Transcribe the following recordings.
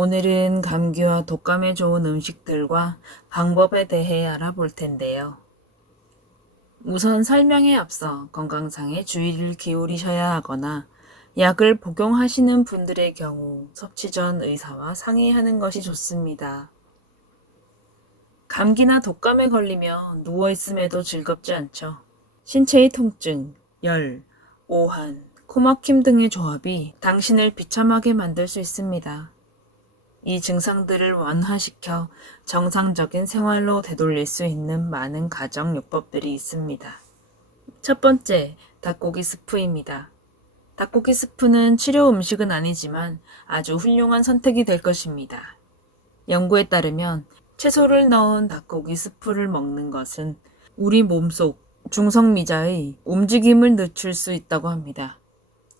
오늘은 감기와 독감에 좋은 음식들과 방법에 대해 알아볼 텐데요. 우선 설명에 앞서 건강상에 주의를 기울이셔야 하거나 약을 복용하시는 분들의 경우 섭취 전 의사와 상의하는 것이 좋습니다. 감기나 독감에 걸리면 누워있음에도 즐겁지 않죠. 신체의 통증, 열, 오한, 코막힘 등의 조합이 당신을 비참하게 만들 수 있습니다. 이 증상들을 완화시켜 정상적인 생활로 되돌릴 수 있는 많은 가정요법들이 있습니다. 첫 번째, 닭고기 스프입니다. 닭고기 스프는 치료 음식은 아니지만 아주 훌륭한 선택이 될 것입니다. 연구에 따르면 채소를 넣은 닭고기 스프를 먹는 것은 우리 몸속 중성미자의 움직임을 늦출 수 있다고 합니다.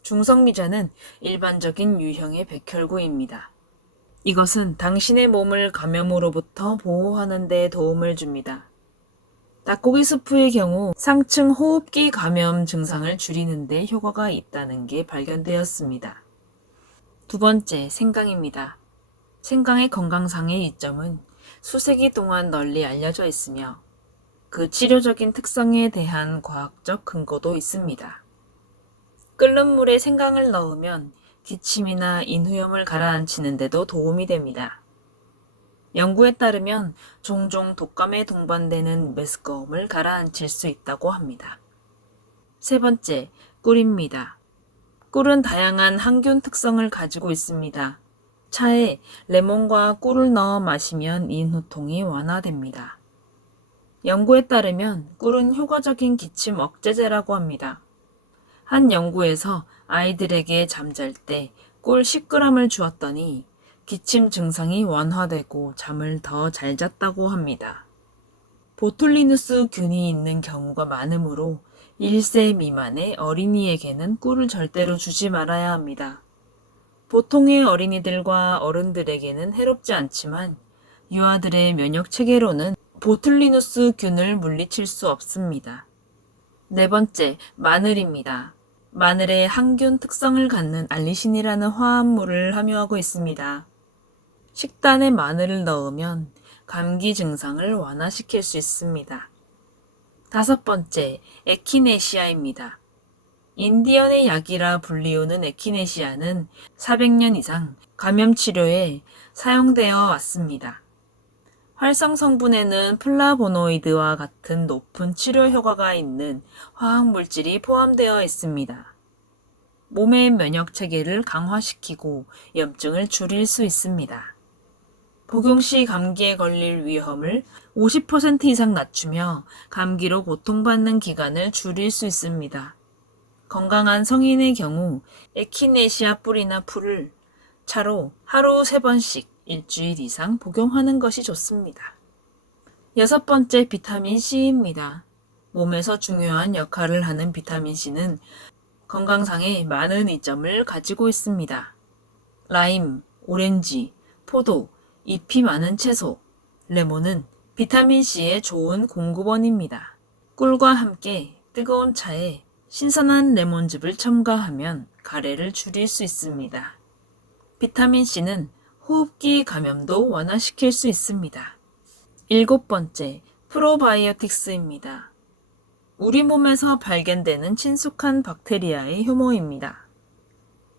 중성미자는 일반적인 유형의 백혈구입니다. 이것은 당신의 몸을 감염으로부터 보호하는 데 도움을 줍니다. 닭고기 스프의 경우 상층 호흡기 감염 증상을 줄이는 데 효과가 있다는 게 발견되었습니다. 두 번째, 생강입니다. 생강의 건강상의 이점은 수세기 동안 널리 알려져 있으며 그 치료적인 특성에 대한 과학적 근거도 있습니다. 끓는 물에 생강을 넣으면 기침이나 인후염을 가라앉히는 데도 도움이 됩니다. 연구에 따르면 종종 독감에 동반되는 메스꺼움을 가라앉힐 수 있다고 합니다. 세 번째, 꿀입니다. 꿀은 다양한 항균 특성을 가지고 있습니다. 차에 레몬과 꿀을 넣어 마시면 인후통이 완화됩니다. 연구에 따르면 꿀은 효과적인 기침 억제제라고 합니다. 한 연구에서 아이들에게 잠잘 때 꿀 10g을 주었더니 기침 증상이 완화되고 잠을 더 잘 잤다고 합니다. 보툴리누스 균이 있는 경우가 많으므로 1세 미만의 어린이에게는 꿀을 절대로 주지 말아야 합니다. 보통의 어린이들과 어른들에게는 해롭지 않지만 유아들의 면역 체계로는 보툴리누스 균을 물리칠 수 없습니다. 네 번째, 마늘입니다. 마늘에 항균 특성을 갖는 알리신이라는 화합물을 함유하고 있습니다. 식단에 마늘을 넣으면 감기 증상을 완화시킬 수 있습니다. 다섯 번째, 에키네시아입니다. 인디언의 약이라 불리우는 에키네시아는 400년 이상 감염 치료에 사용되어 왔습니다. 활성 성분에는 플라보노이드와 같은 높은 치료 효과가 있는 화학물질이 포함되어 있습니다. 몸의 면역 체계를 강화시키고 염증을 줄일 수 있습니다. 복용 시 감기에 걸릴 위험을 50% 이상 낮추며 감기로 고통받는 기간을 줄일 수 있습니다. 건강한 성인의 경우 에키네시아 뿌리나 풀을 차로 하루 3번씩 일주일 이상 복용하는 것이 좋습니다. 여섯 번째, 비타민 C입니다. 몸에서 중요한 역할을 하는 비타민 C는 건강상에 많은 이점을 가지고 있습니다. 라임, 오렌지, 포도, 잎이 많은 채소, 레몬은 비타민 C의 좋은 공급원입니다. 꿀과 함께 뜨거운 차에 신선한 레몬즙을 첨가하면 가래를 줄일 수 있습니다. 비타민 C는 호흡기 감염도 완화시킬 수 있습니다. 일곱 번째, 프로바이오틱스입니다. 우리 몸에서 발견되는 친숙한 박테리아의 효모입니다.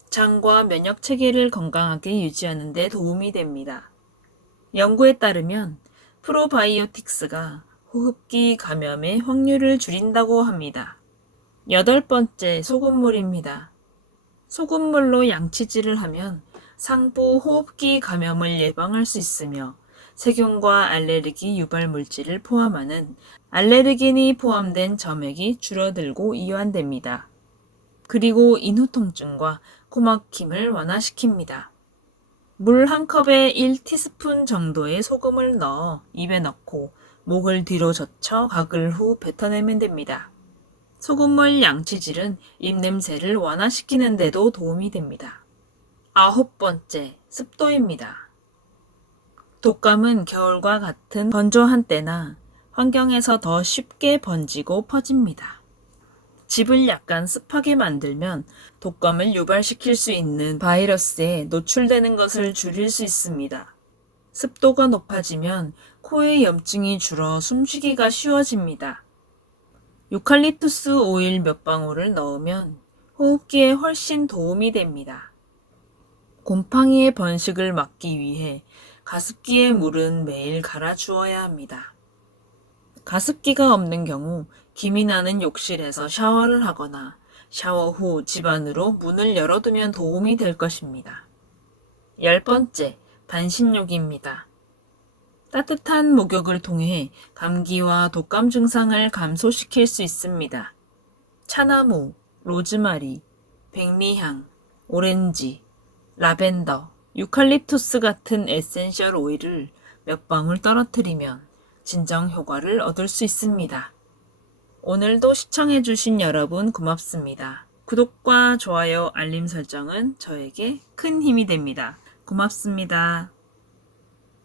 장과 면역 체계를 건강하게 유지하는 데 도움이 됩니다. 연구에 따르면 프로바이오틱스가 호흡기 감염의 확률을 줄인다고 합니다. 여덟 번째, 소금물입니다. 소금물로 양치질을 하면 상부 호흡기 감염을 예방할 수 있으며 세균과 알레르기 유발 물질을 포함하는 알레르긴이 포함된 점액이 줄어들고 이완됩니다. 그리고 인후통증과 코막힘을 완화시킵니다. 물 한 컵에 1티스푼 정도의 소금을 넣어 입에 넣고 목을 뒤로 젖혀 가글 후 뱉어내면 됩니다. 소금물 양치질은 입냄새를 완화시키는 데도 도움이 됩니다. 아홉 번째, 습도입니다. 독감은 겨울과 같은 건조한 때나 환경에서 더 쉽게 번지고 퍼집니다. 집을 약간 습하게 만들면 독감을 유발시킬 수 있는 바이러스에 노출되는 것을 줄일 수 있습니다. 습도가 높아지면 코의 염증이 줄어 숨쉬기가 쉬워집니다. 유칼립투스 오일 몇 방울을 넣으면 호흡기에 훨씬 도움이 됩니다. 곰팡이의 번식을 막기 위해 가습기에 물은 매일 갈아 주어야 합니다. 가습기가 없는 경우 김이 나는 욕실에서 샤워를 하거나 샤워 후 집 안으로 문을 열어두면 도움이 될 것입니다. 10번째, 반신욕입니다. 따뜻한 목욕을 통해 감기와 독감 증상을 감소시킬 수 있습니다. 차나무, 로즈마리, 백리향, 오렌지, 라벤더, 유칼립투스 같은 에센셜 오일을 몇 방울 떨어뜨리면 진정 효과를 얻을 수 있습니다. 오늘도 시청해주신 여러분 고맙습니다. 구독과 좋아요, 알림 설정은 저에게 큰 힘이 됩니다. 고맙습니다.